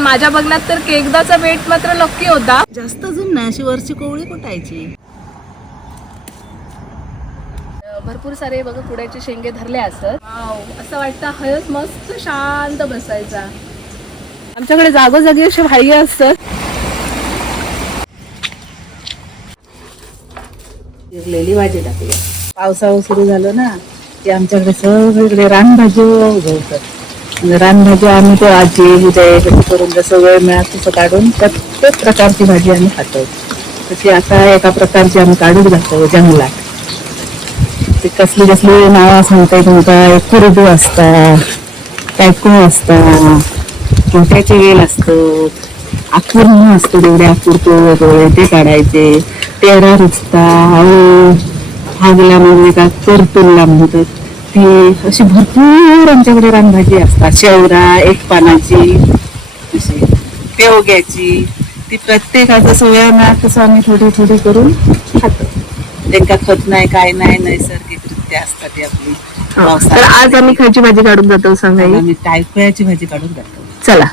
पण माझ्या बघण्यात तर केकदाचा वेट मात्र नक्की होता. जास्त अजून नाही, अशी वरची कोवळी कुटायची. भरपूर सारे बघा कुड्याचे शेंगे धरले असत. असं वाटतं हयच मस्त शांत बसायचा. आमच्याकडे जागोजागी असे भाई असतात. चिरलेली भाजी टाकूया. पावसाळा सुरू झालं ना की आमच्याकडे सगळीकडे रानभाजी उगवतात. रानभाजी आम्ही तो आजी उद्या करून जसं वेळ मिळाला तसं काढून प्रत्येक प्रकारची भाजी आम्ही खातो. तशी आता एका प्रकारची आम्ही काढून घालतो जंगलात. ते कसली कसली नावं सांगताय तुमका. कुरडू असतात, टायको असतात, मोठ्याचे वेल असतं, आखूर म्हणून असतो. तेवढे आखूर वेगळे ते काढायचे. तेरा रुचता हागला म्हणजे का करतुल्ला म्हणतात. ती अशी भरपूर आमच्याकडे रानभाजी असतात. शेवरा एक पानाची, अशी पेवग्याची. ती प्रत्येकाचं सोया मिळात तसं आम्ही थोडी थोडी करून खातो. त्यांना खत नाही काय नाही, नैसर्गिकरित्या असतात ती आपली. तर आज आम्ही खायची भाजी काढून जातो. सांगा, आम्ही टायकोयाची भाजी काढून जातो. चला.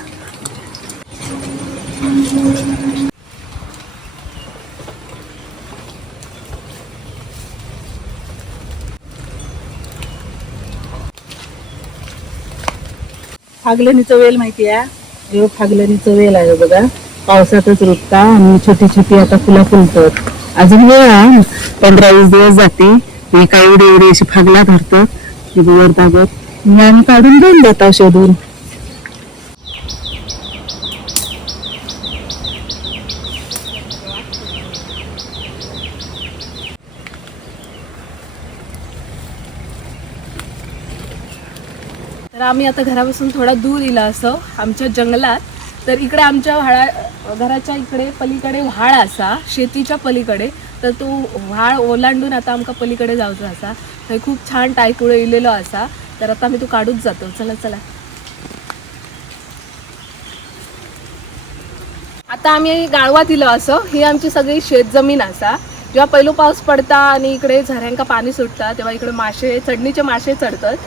फागलणीचं वेल माहिती आहे? फागलणीचं वेल आहे बघा. पावसातच रुजता आणि छोटी छोटी आता फुलं फुलतात. अजून वेळ आहे, 15-20 दिवस जाते. एका एवढी एवढी अशी फागला धरतात वर तागत. आम्ही काढून देऊन देतो शोधून. तर आम्ही आता घरापासून थोडा दूर इला असं आमच्या जंगलात. तर इकडे आमच्या घराच्या इकडे पलीकडे व्हाळ असा, शेतीच्या पलीकडे. तर तो व्हाळ ओलांडून आता आमका पलीकडे जायचं असा. तर खूप छान टायकुळं इलेलो असा. तर आता आम्ही तो काढूच जातो. चला चला. आता आम्ही गाळवात इलो असं. ही आमची सगळी शेतजमीन असा. जेव्हा पहिलो पाऊस पडता आणि इकडे झऱ्यांका पाणी सुटता तेव्हा इकडे मासे, चढणीचे मासे चढतात.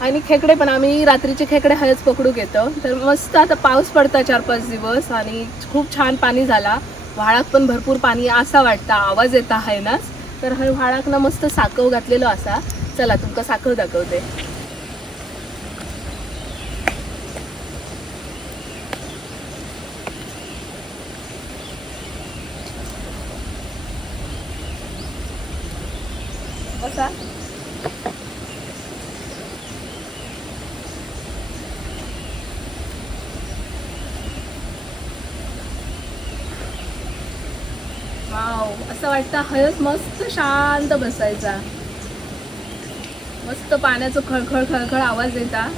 आणि खेकडे पण आम्ही रात्रीचे खेकडे हयच पकडू घेतो. तर मस्त आता पाऊस पडता 4-5 दिवस आणि खूप छान पाणी झाला. व्हाळात पण भरपूर पाणी असा वाटता, आवाज येता आहे ना. तर हय व्हाळाक ना मस्त साकव घातलेलो असा. चला तुमका साकव दाखवते. बसा. असं वाटतं हयच मस्त शांत बसायचा. मस्त पाण्याचं खळखळ खळखळ आवाज येता.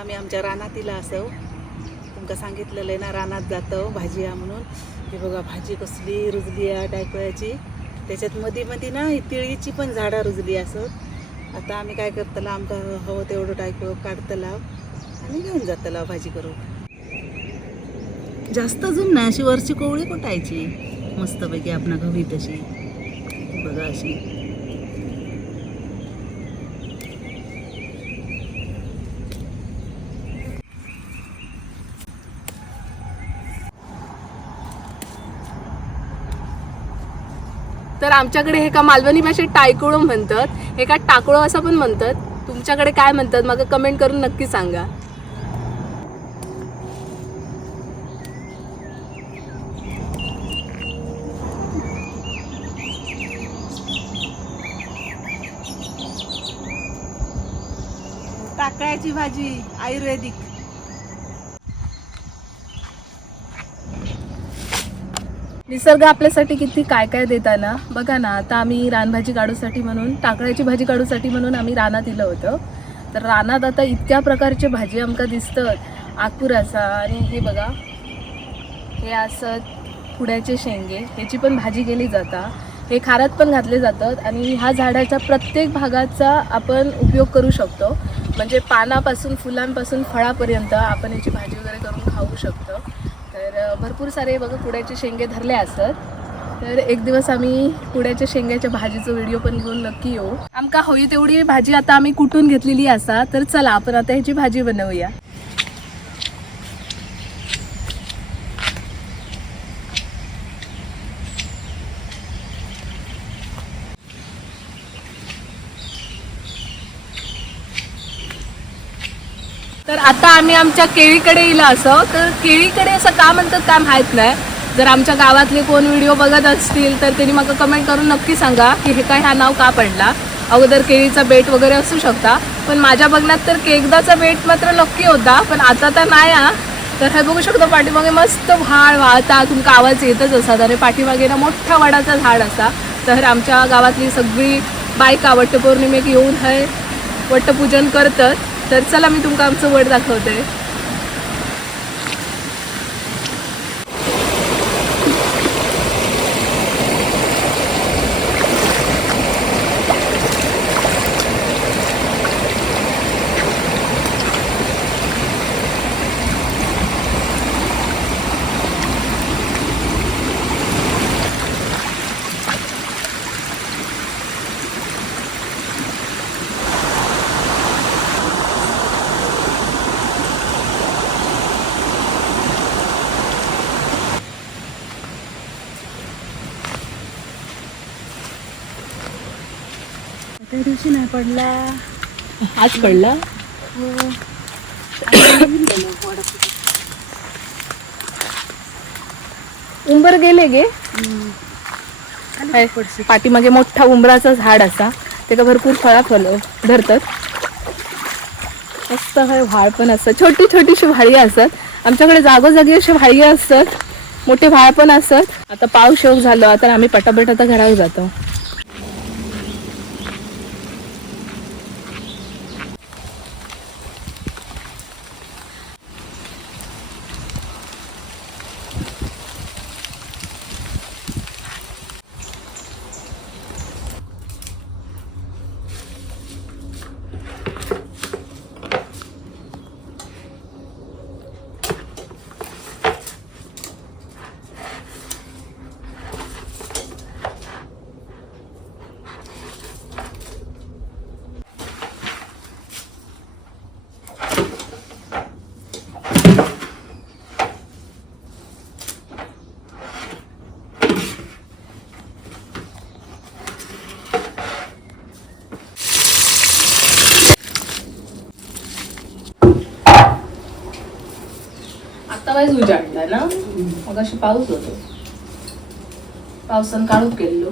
आम्ही आमच्या रानातीला असं तुमका सांगितलेलं आहे ना, रानात जातो भाजी या म्हणून. हे बघा भाजी कसली रुजली आहे टायकोयाची. त्याच्यात मध्ये मध्ये ना तिळीची पण झाडं रुजली असं. आता आम्ही काय करतला, आमका हवं तेवढं टायको काढतला आणि घेऊन जातला भाजी करून. जास्त अजून नाही, अशी वरची कोवळी कुटायची मस्तपैकी आपणा गवी तशी बघा अशी. तर आमच्याकडे हे का मालवणी भाषेत टायकुळो म्हणतात, हे का टाकळो असं पण म्हणतात. तुमच्याकडे काय म्हणतात मला कमेंट करून नक्की सांगा. टाकळ्याची भाजी आयुर्वेदिक. निसर्ग आपल्यासाठी किती काय काय देताना बघा ना. आता आम्ही रानभाजी काढूसाठी म्हणून टाकळ्याची भाजी काढूसाठी म्हणून आम्ही रानात दिलं होतं. तर रानात आता इतक्या प्रकारचे भाजी आमका दिसतात. आकूर असा आणि हे बघा हे असं पुड्याचे शेंगे ह्याची पण भाजी केली जाता. हे खारात पण घातले जातात आणि ह्या झाडाच्या प्रत्येक भागाचा आपण उपयोग करू शकतो. म्हणजे पानापासून फुलांपासून फळापर्यंत आपण याची भाजी वगैरे करून खाऊ शकतो. तर भरपूर सारे बघा पुड्याचे शेंगे धरले असतात. तर एक दिवस आम्ही पुड्याच्या शेंग्याच्या भाजीचं व्हिडिओ पण घेऊन नक्की येऊ. आमका होई तेवढी भाजी आता आम्ही कुठून घेतलेली असा. तर चला आपण आता ह्याची भाजी बनवूया. तर आता आम्ही आमच्या केळीकडे येलो असो. तर केळीकडे असं का म्हणतात काय माहीत नाही. जर आमच्या गावातले कोण व्हिडिओ बघत असतील तर त्यांनी मला कमेंट करून नक्की सांगा की हे काय हा नाव का पडला. अगोदर केळीचा बेट वगैरे असू शकता पण माझ्या बघण्यात तर केकदाचा बेट मात्र नक्की होता पण आता तर नाही हा. तर हे बघू शकतो पाठीमागे मस्त व्हाळ वाहता तुमका आवाज येतच असतात आणि पाठीमागे ना मोठा वडाचा झाड असा. तर आमच्या गावातली सगळी बायका वटपौर्णिमेक येऊन हे वटपूजन करतात. तर चला मी तुमका आमचं वड दाखवते. त्या दिवशी नाही पडला. आज पडला. उंबर गेले गे. पाठीमागे मोठा उंबराचा झाड असा त्याला भरपूर फळ धरतात. मस्त हे व्हाळ पण असतात. छोटी छोटीशी व्हाळी असतात. आमच्याकडे जागोजागी अशी व्हाळी असतात. मोठे व्हाळ पण असतात. आता पाऊस येऊ झालं आता आम्ही पटापट आता घरावर जातो. आता वाईज उजाडला ना. मग अशी पाऊस होतो. पावसान काढून गेलो.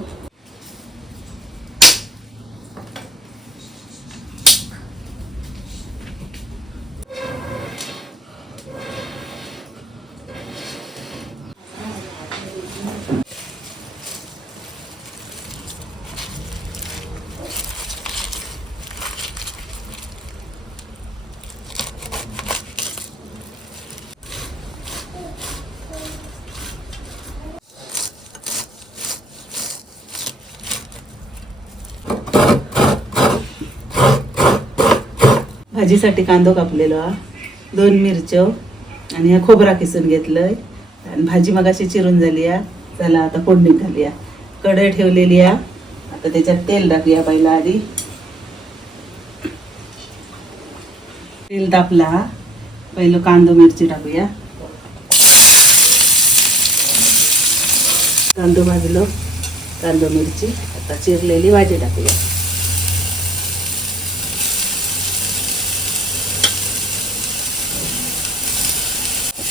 भाजीसाठी कांदो कापलेलो हा, 2 मिरच्यो आणि हा खोबरा किसून घेतलंय आणि भाजी मगाशी चिरून झाली आहे. चला आता फोडणी घालूया. कढई ठेवलेली आहे. आता त्याच्यात तेल टाकूया. पहिला आधी तेल तापला हा. पहिलं कांदो मिरची टाकूया. कांदो भाजलो. कांदो मिरची आता चिरलेली भाजी टाकूया.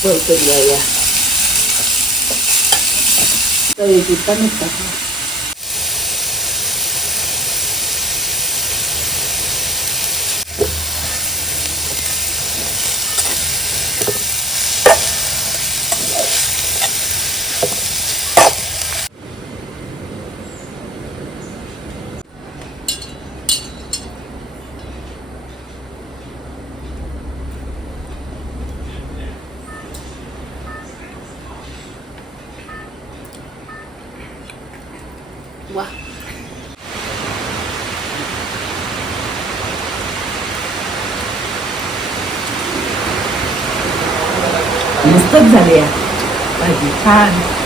परतून घ्यायला. तव्याची कणिक टाकू. वा मस्तच झाली आहे भाजी छान